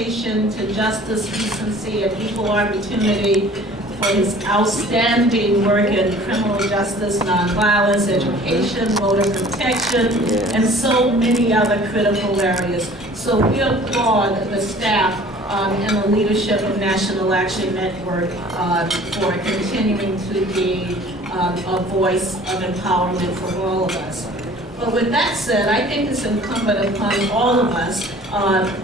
dedication to justice, decency, and equal opportunity, for his outstanding work in criminal justice, nonviolence, education, voter protection, and so many other critical areas. So we applaud the staff and the leadership of National Action Network for continuing to be a voice of empowerment for all of us. But with that said, I think it's incumbent upon all of us,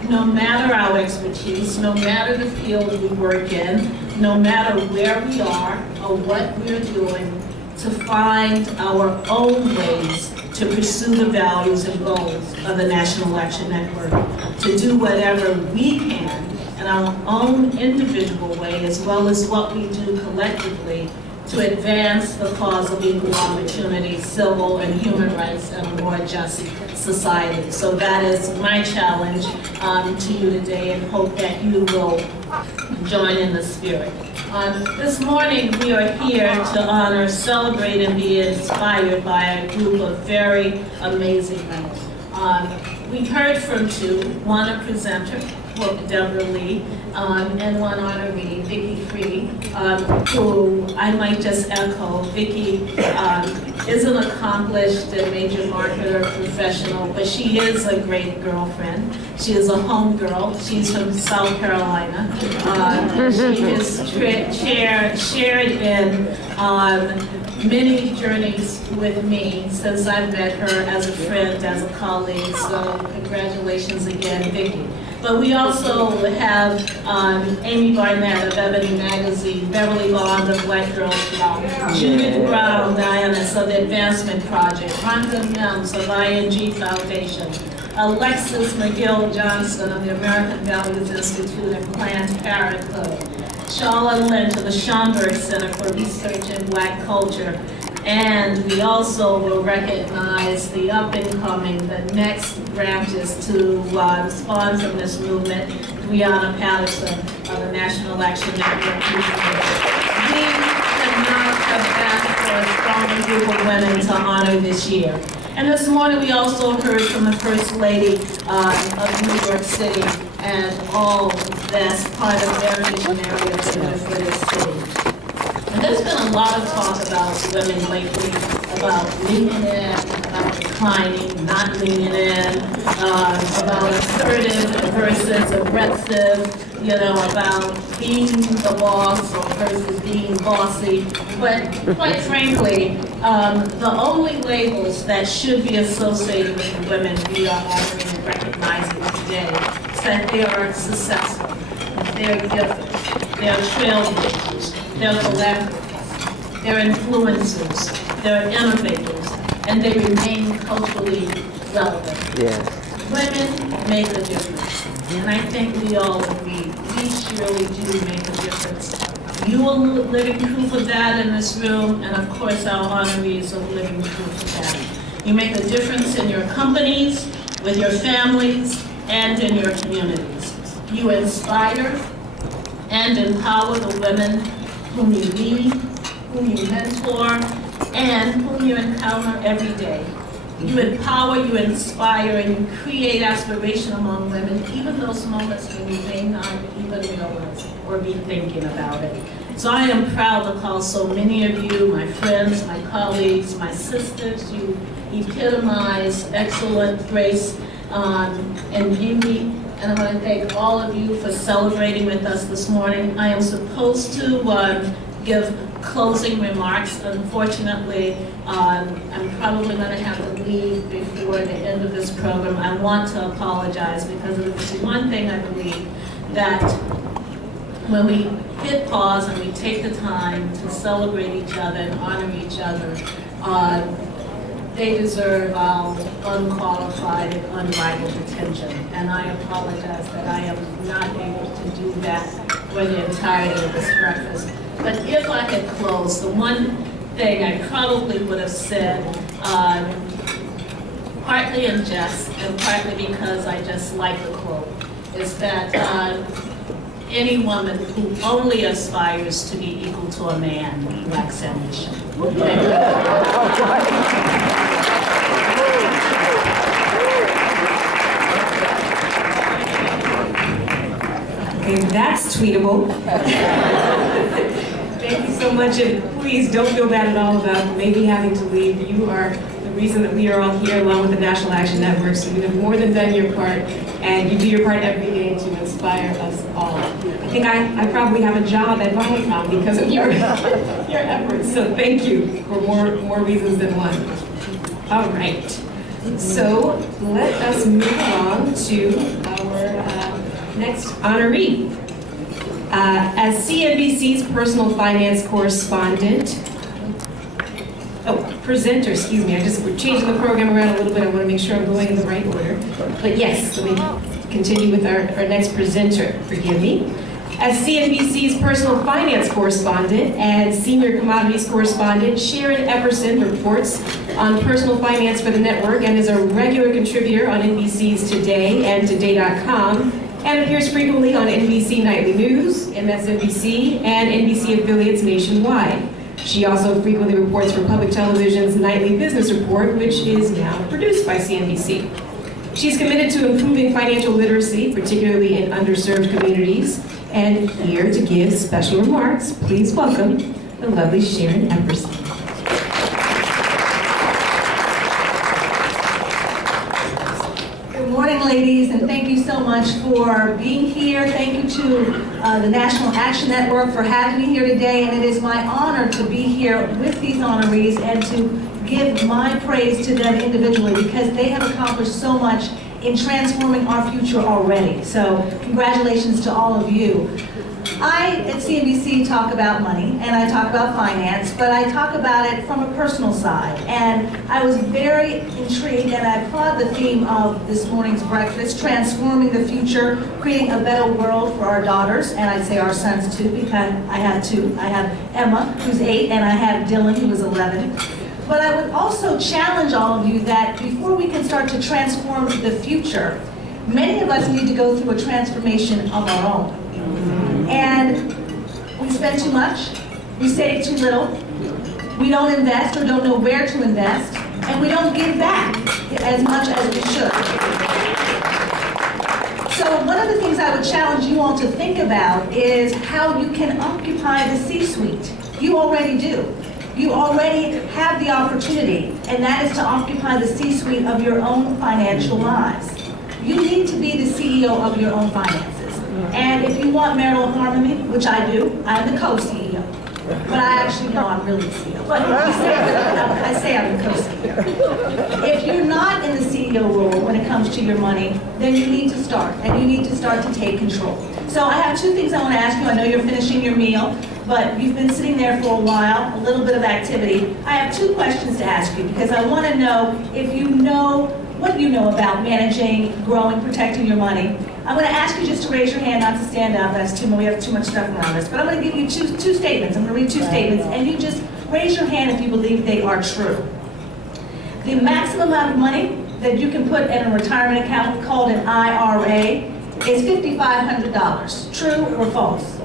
no matter our expertise, no matter the field we work in, no matter where we are or what we're doing, to find our own ways to pursue the values and goals of the National Action Network, to do whatever we can in our own individual way, as well as what we do collectively, to advance the cause of equal opportunity, civil and human rights, and a more just society. So that is my challenge to you today, and hope that you will join in the spirit. This morning we are here to honor, celebrate, and be inspired by a group of very amazing women. We heard from two, one a presenter, Deborah Lee, and one honoree, Vicki Free, who I might just echo. Vicki is an accomplished and major marketer professional, but she is a great girlfriend. She is a home girl. She's from South Carolina. She has shared in many journeys with me since I've met her as a friend, as a colleague. So congratulations again, Vicki. But we also have Amy Barnett of Ebony Magazine, Beverly Bond of Black Girls Block, Judith Brown, Diana of the Advancement Project, Rhonda Mims of ING Foundation, Alexis McGill Johnson of the American Values Institute and Planned Parenthood, Charlotte Lynch of the Schomburg Center for Research in Black Culture. And we also will recognize the up-and-coming, the next branches to spawn from this movement, Breonna Patterson of the National Action Network. We cannot have asked for a stronger group of women to honor this year. And this morning we also heard from the First Lady of New York City and all that's part of their visionary agenda for this city. And there's been a lot of talk about women lately, about leaning in, about declining, not leaning in, about assertive versus aggressive, about being the boss versus being bossy. But quite frankly, the only labels that should be associated with the women we are honoring and recognizing today is that they are successful, they're gifted, they're trailblazers, they're collaborators, they're influencers, they're innovators, and they remain culturally relevant. Yes. Women make a difference, and I think we all agree, we surely do make a difference. You are living proof of that in this room, and of course our honorees are living proof of that. You make a difference in your companies, with your families, and in your communities. You inspire and empower the women whom you lead, whom you mentor, and whom you encounter every day. You empower, you inspire, and you create aspiration among women, even those moments when you may not even realize or be thinking about it. So I am proud to call so many of you, my friends, my colleagues, my sisters. You epitomize excellent grace and beauty. And I want to thank all of you for celebrating with us this morning. I am supposed to give closing remarks. Unfortunately, I'm probably going to have to leave before the end of this program. I want to apologize because it's one thing I believe that when we hit pause and we take the time to celebrate each other and honor each other, they deserve our unqualified and unrivaled attention. And I apologize that I am not able to do that for the entirety of this breakfast. But if I had closed, the one thing I probably would have said, partly in jest and partly because I just like the quote, is that any woman who only aspires to be equal to a man lacks ambition. Okay, that's tweetable. Thank you so much, and please don't feel bad at all about maybe having to leave. You are the reason that we are all here along with the National Action Network, so you have more than done your part, and you do your part every day to inspire us all. I think I probably have a job at Viacom because of your efforts, so thank you for more reasons than one. All right, so let us move along to our next honoree. As CNBC's personal finance presenter, excuse me, we're changing the program around a little bit. I want to make sure I'm going in the right order. But yes, let me continue with our next presenter, forgive me. As CNBC's personal finance correspondent and senior commodities correspondent, Sharon Epperson reports on personal finance for the network and is a regular contributor on NBC's Today and Today.com, and appears frequently on NBC Nightly News, MSNBC, and NBC affiliates nationwide. She also frequently reports for public television's Nightly Business Report, which is now produced by CNBC. She's committed to improving financial literacy, particularly in underserved communities, and here to give special remarks, please welcome the lovely Sharon Epperson. Good morning, ladies, and thank you so much for being here. Thank you to the National Action Network for having me here today, and it is my honor to be here with these honorees and to give my praise to them individually because they have accomplished so much in transforming our future already. So congratulations to all of you. I, at CNBC, talk about money and I talk about finance, but I talk about it from a personal side. And I was very intrigued, and I applaud the theme of this morning's breakfast, transforming the future, creating a better world for our daughters, and I'd say our sons too, because I have two. I have Emma, who's 8, and I have Dylan, who is 11. But I would also challenge all of you that before we can start to transform the future, many of us need to go through a transformation of our own. And we spend too much, we save too little, we don't invest or don't know where to invest, and we don't give back as much as we should. So one of the things I would challenge you all to think about is how you can occupy the C-suite. You already do. You already have the opportunity, and that is to occupy the C-suite of your own financial lives. You need to be the CEO of your own finances. And if you want marital harmony, which I do, I'm the co-CEO. But I actually know I'm really the CEO. But I say I'm the co-CEO. If you're not in the CEO role when it comes to your money, then you need to start. And you need to start to take control. So I have 2 things I want to ask you. I know you're finishing your meal, but you've been sitting there for a while, a little bit of activity. I have 2 questions to ask you because I want to know if you know what you know about managing, growing, protecting your money. I'm going to ask you just to raise your hand, not to stand up. We have too much stuff around us. But I'm going to give you two statements. I'm going to read 2 statements, and you just raise your hand if you believe they are true. The maximum amount of money that you can put in a retirement account called an IRA is $5,500. True or false?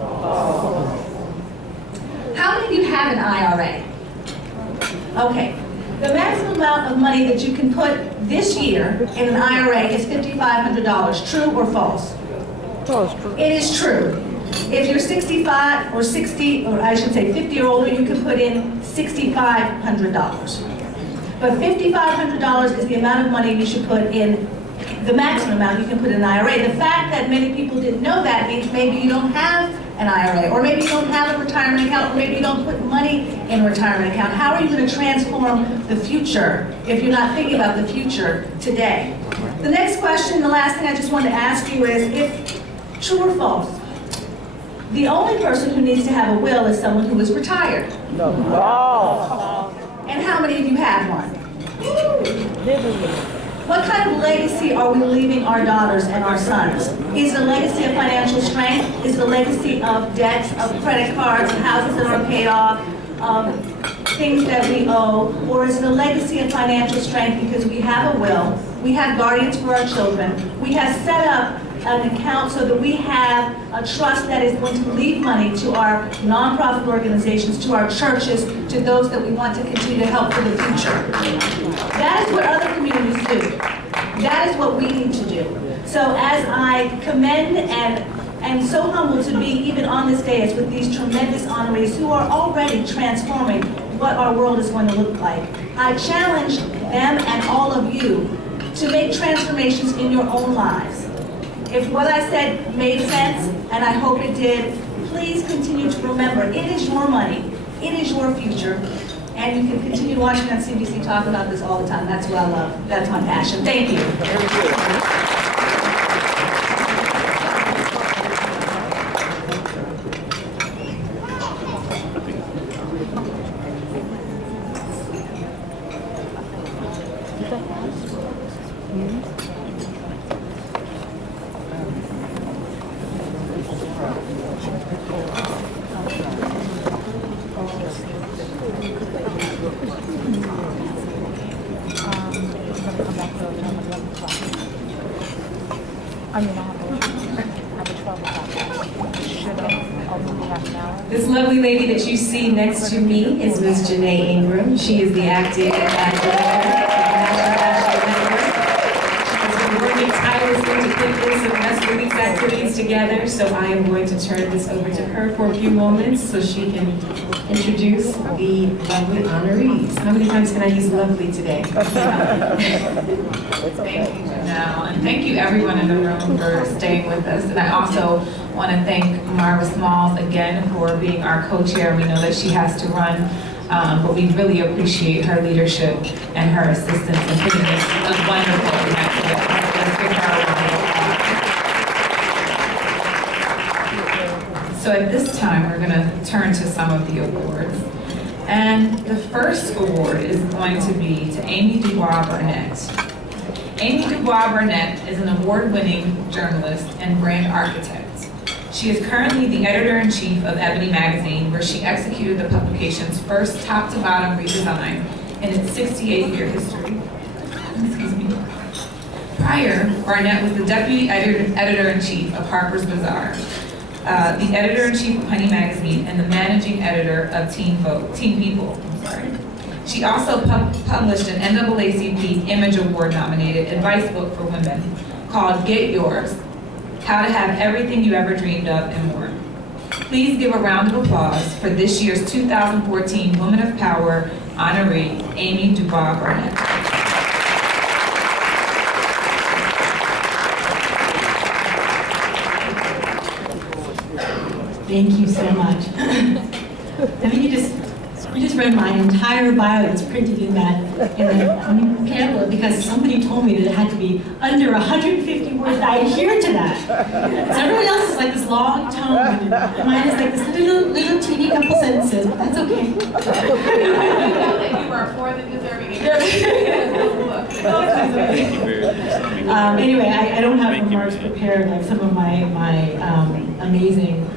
How many of you have an IRA? Okay. The maximum amount of money that you can put this year in an IRA is $5,500. True or false? False. It is true. If you're 65 or 60, or I should say 50 or older, you can put in $6,500. But $5,500 is the amount of money you should put in, the maximum amount you can put in an IRA. The fact that many people didn't know that means maybe you don't have an IRA, or maybe you don't have a retirement account, or maybe you don't put money in a retirement account. How are you going to transform the future if you're not thinking about the future today? The next question, the last thing I just wanted to ask you is, if true or false, the only person who needs to have a will is someone who is retired? No. And how many of you have one? What kind of legacy are we leaving our daughters and our sons? Is it a legacy of financial strength? Is it a legacy of debts, of credit cards, of houses that are paid off, of things that we owe? Or is it a legacy of financial strength because we have a will, we have guardians for our children, we have set up an account so that we have a trust that is going to leave money to our nonprofit organizations, to our churches, to those that we want to continue to help for the future. That is what other communities do. That is what we need to do. So as I commend and am so humbled to be even on this dais with these tremendous honorees who are already transforming what our world is going to look like. I challenge them and all of you to make transformations in your own lives. If what I said made sense, and I hope it did, please continue to remember, it is your money, it is your future, and you can continue watching on CBC talk about this all the time. That's what I love. That's my passion. Thank you. This lovely lady that you see next to me is Ms. Janae Ingram. She is the acting director of the National Network. She's been working tirelessly to put this and the rest of the week's activities together, so I am going to turn this over to her for a few moments so she can introduce the lovely honorees. How many times can I use lovely today? Thank you, Janelle, and thank you everyone in the room for staying with us. And I also want to thank Marva Smalls again for being our co-chair. We know that she has to run, but we really appreciate her leadership and her assistance in putting this a wonderful event together. Let's give her a round of applause. So at this time, we're going to turn to some of the awards. And the first award is going to be to Amy Dubois Burnett. Amy Dubois Burnett is an award-winning journalist and brand architect. She is currently the editor-in-chief of Ebony magazine, where she executed the publication's first top-to-bottom redesign in its 68-year history. Excuse me. Prior, Barnett was the deputy editor-in-chief of Harper's Bazaar, the editor-in-chief of Honey magazine, and the managing editor of Teen People. She also published an NAACP Image Award-nominated advice book for women called Get Yours: How to Have Everything You Ever Dreamed of and More. Please give a round of applause for this year's 2014 Woman of Power honoree, Amy Dubois Burnett. Thank you so much. I think you just read my entire bio that's printed in that pamphlet because somebody told me that it had to be under 150 words. I adhere to that. So everyone else is like this long tome, and mine is like this little teeny couple sentences, but that's okay. You are more than deserving. Anyway, I don't have remarks prepared like some of my amazing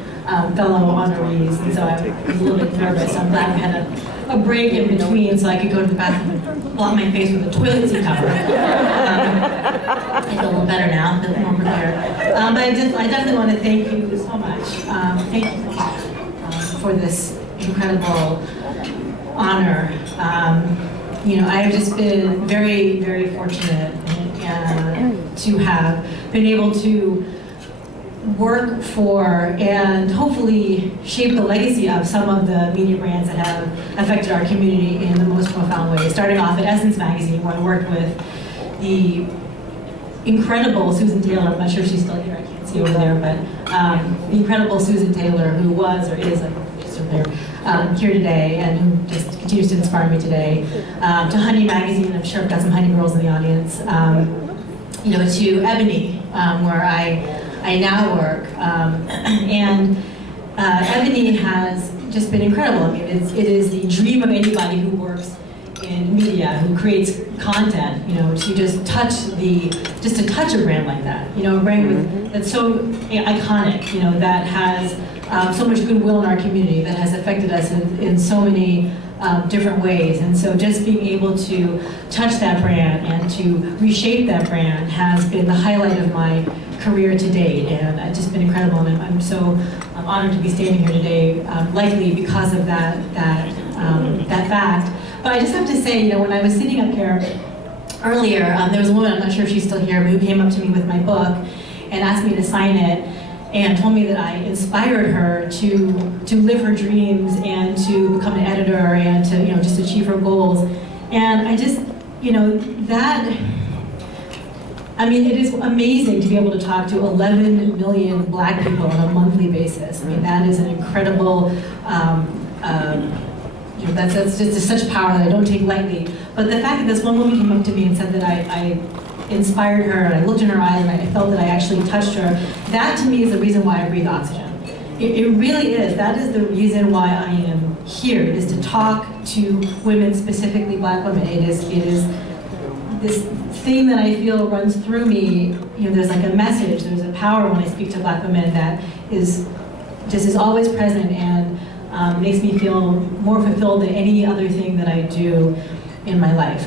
fellow honorees, and so I'm a little bit nervous. I'm glad I had a break in between so I could go to the bathroom and blot my face with a toilet seat cover. I feel a little better now, a bit more prepared. But I definitely want to thank you so much. Thank you for this incredible honor. I have just been very, very fortunate to have been able to work for and hopefully shape the legacy of some of the media brands that have affected our community in the most profound way. Starting off at Essence Magazine, where I worked with the incredible Susan Taylor. I'm not sure if she's still here, I can't see over there, but the incredible Susan Taylor, who was or is, I don't know if she's still here today, and who just continues to inspire me today. To Honey Magazine, I'm sure I've got some Honey girls in the audience. To Ebony, where I now work, and Ebony has just been incredible. I mean, it is the dream of anybody who works in media, who creates content, to just to touch a brand like that, a brand that's so iconic, that has so much goodwill in our community, that has affected us in so many different ways. And so just being able to touch that brand and to reshape that brand has been the highlight of my career to date, and it's just been incredible. And I'm so honored to be standing here today, likely because of that fact. But I just have to say, when I was sitting up here earlier, there was a woman, I'm not sure if she's still here, who came up to me with my book and asked me to sign it. and told me that I inspired her to live her dreams and to become an editor and to, just achieve her goals. And I just, that, it is amazing to be able to talk to 11 million Black people on a monthly basis. That is an incredible, that's just such power that I don't take lightly. But the fact that this one woman came up to me and said that I inspired her, and I looked in her eyes and I felt that I actually touched her, that to me is the reason why I breathe oxygen. It really is. That is the reason why I am here, is to talk to women, specifically Black women. It is this thing that I feel runs through me. There's like a message, there's a power when I speak to Black women that is always present and makes me feel more fulfilled than any other thing that I do in my life.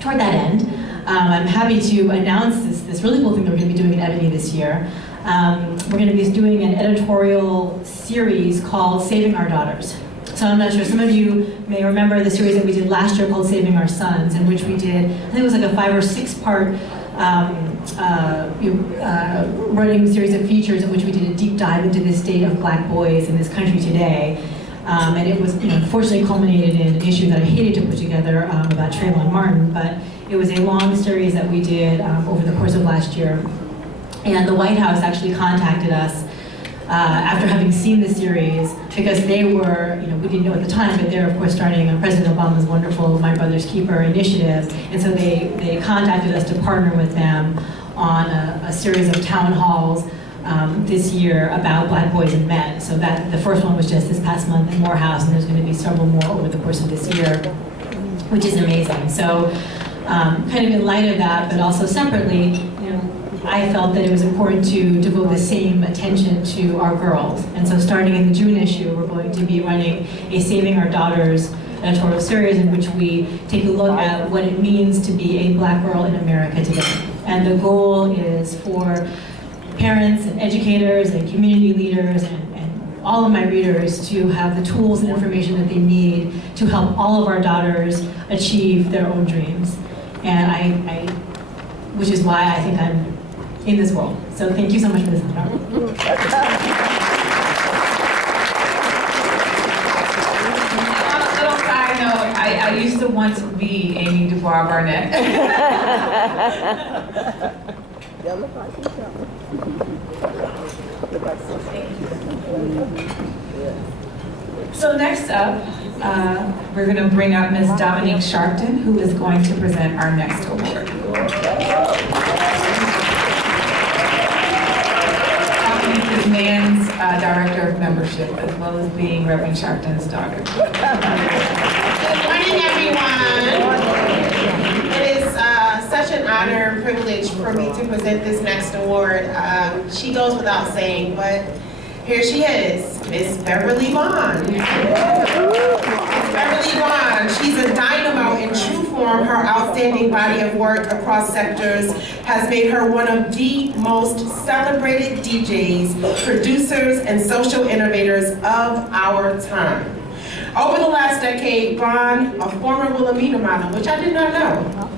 Toward that end, I'm happy to announce this really cool thing that we're going to be doing in Ebony this year. We're going to be doing an editorial series called Saving Our Daughters. So I'm not sure, some of you may remember the series that we did last year called Saving Our Sons, in which we did, I think it was like a 5 or 6 part running series of features in which we did a deep dive into the state of Black boys in this country today. And it was, unfortunately culminated in an issue that I hated to put together about Trayvon Martin, but it was a long series that we did over the course of last year. And the White House actually contacted us after having seen the series, because they were, we didn't know at the time, but they're of course starting President Obama's wonderful My Brother's Keeper initiative, and so they contacted us to partner with them on a series of town halls this year about Black boys and men. So that the first one was just this past month in Morehouse, and there's going to be several more over the course of this year, which is amazing. So kind of in light of that, but also separately, I felt that it was important to devote the same attention to our girls. And so starting in the June issue, we're going to be running a Saving Our Daughters editorial series in which we take a look at what it means to be a Black girl in America today. And the goal is for parents and educators and community leaders and all of my readers to have the tools and information that they need to help all of our daughters achieve their own dreams. And which is why I think I'm in this world. So thank you so much for this honor. Little side note, I used to want to be Amy Dubois Barnett. So next up, we're going to bring up Ms. Dominique Sharpton, who is going to present our next award. Dominique is Man's Director of Membership, as well as being Reverend Sharpton's daughter. Good morning, everyone. It is such an honor and privilege for me to present this next award. She goes without saying, but here she is, Miss Beverly Vaughn. Miss Beverly Vaughn, she's a dynamo in true form. Her outstanding body of work across sectors has made her one of the most celebrated DJs, producers, and social innovators of our time. Over the last decade, Vaughn, a former Wilhelmina model, which I did not know,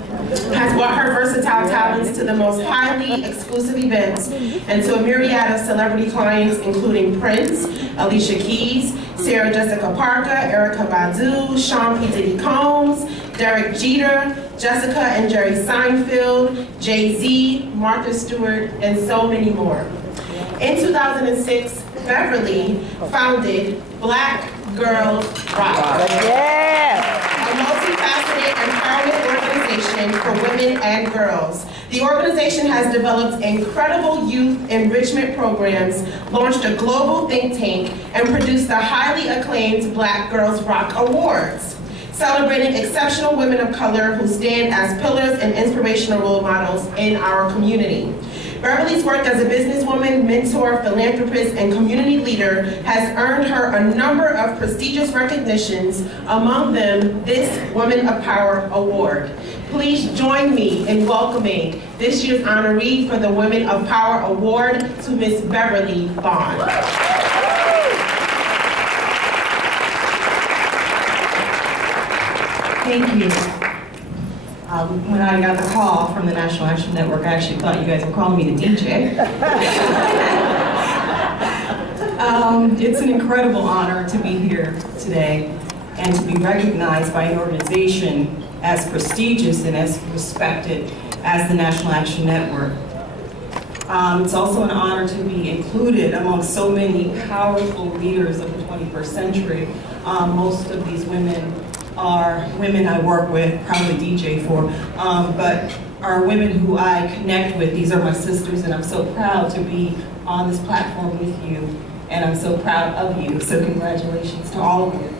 has brought her versatile talents to the most highly exclusive events and to a myriad of celebrity clients, including Prince, Alicia Keys, Sarah Jessica Parker, Erykah Badu, Sean P. Diddy Combs, Derek Jeter, Jessica and Jerry Seinfeld, Jay-Z, Martha Stewart, and so many more. In 2006, Beverly founded Black Girls Rock. A multifaceted empowerment organization for women and girls. The organization has developed incredible youth enrichment programs, launched a global think tank, and produced the highly acclaimed Black Girls Rock Awards, celebrating exceptional women of color who stand as pillars and inspirational role models in our community. Beverly's work as a businesswoman, mentor, philanthropist, and community leader has earned her a number of prestigious recognitions, among them this Women of Power Award. Please join me in welcoming this year's honoree for the Women of Power Award to Miss Beverly Vaughn. Thank you. When I got the call from the National Action Network, I actually thought you guys were calling me the DJ. It's an incredible honor to be here today and to be recognized by an organization as prestigious and as respected as the National Action Network. It's also an honor to be included among so many powerful leaders of the 21st century. Most of these women are women I work with, probably DJ for, but are women who I connect with. These are my sisters, and I'm so proud to be on this platform with you, and I'm so proud of you, so congratulations to all of you.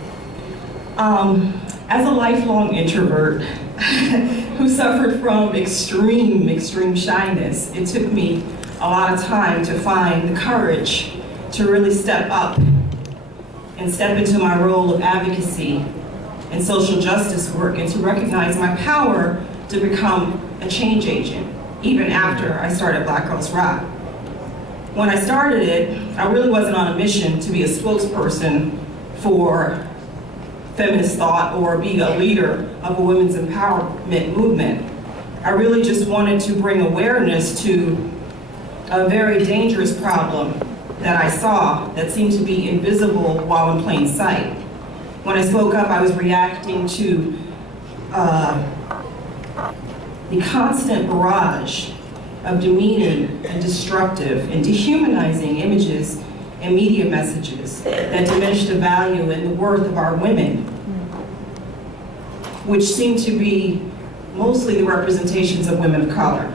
As a lifelong introvert who suffered from extreme shyness, it took me a lot of time to find the courage to really step up and step into my role of advocacy and social justice work, and to recognize my power to become a change agent, even after I started Black Girls Rock. When I started it, I really wasn't on a mission to be a spokesperson for feminist thought or be a leader of a women's empowerment movement. I really just wanted to bring awareness to a very dangerous problem that I saw that seemed to be invisible while in plain sight. When I spoke up, I was reacting to the constant barrage of demeaning and destructive and dehumanizing images and media messages that diminish the value and the worth of our women, which seem to be mostly the representations of women of color.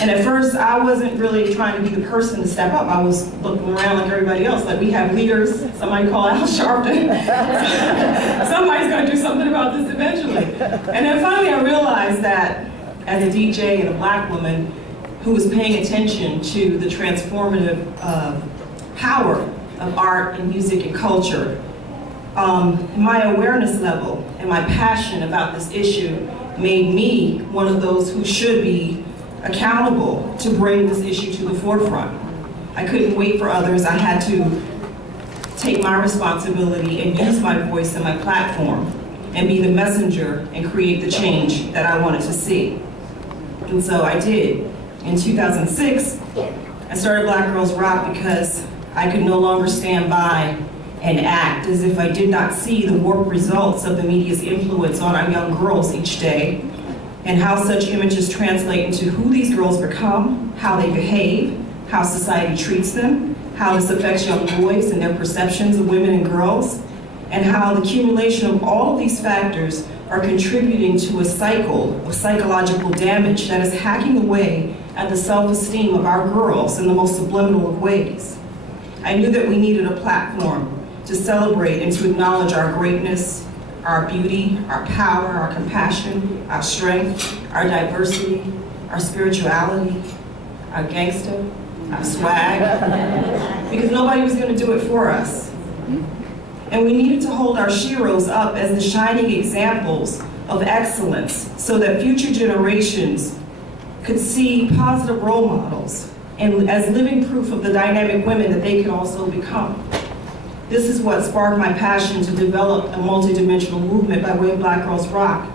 And at first, I wasn't really trying to be the person to step up. I was looking around like everybody else, like we have leaders, somebody call Al Sharpton. Somebody's gonna do something about this eventually. And then finally I realized that as a DJ and a Black woman who was paying attention to the transformative power of art and music and culture, my awareness level and my passion about this issue made me one of those who should be accountable to bring this issue to the forefront. I couldn't wait for others. I had to take my responsibility and use my voice and my platform and be the messenger and create the change that I wanted to see. And so I did. In 2006, I started Black Girls Rock because I could no longer stand by and act as if I did not see the warped results of the media's influence on our young girls each day, and how such images translate into who these girls become, how they behave, how society treats them, how this affects young boys and their perceptions of women and girls, and how the accumulation of all of these factors are contributing to a cycle of psychological damage that is hacking away at the self-esteem of our girls in the most subliminal of ways. I knew that we needed a platform to celebrate and to acknowledge our greatness, our beauty, our power, our compassion, our strength, our diversity, our spirituality, our gangster, our swag, because nobody was going to do it for us. And we needed to hold our sheroes up as the shining examples of excellence so that future generations could see positive role models and as living proof of the dynamic women that they could also become. This is what sparked my passion to develop a multidimensional movement by way of Black Girls Rock,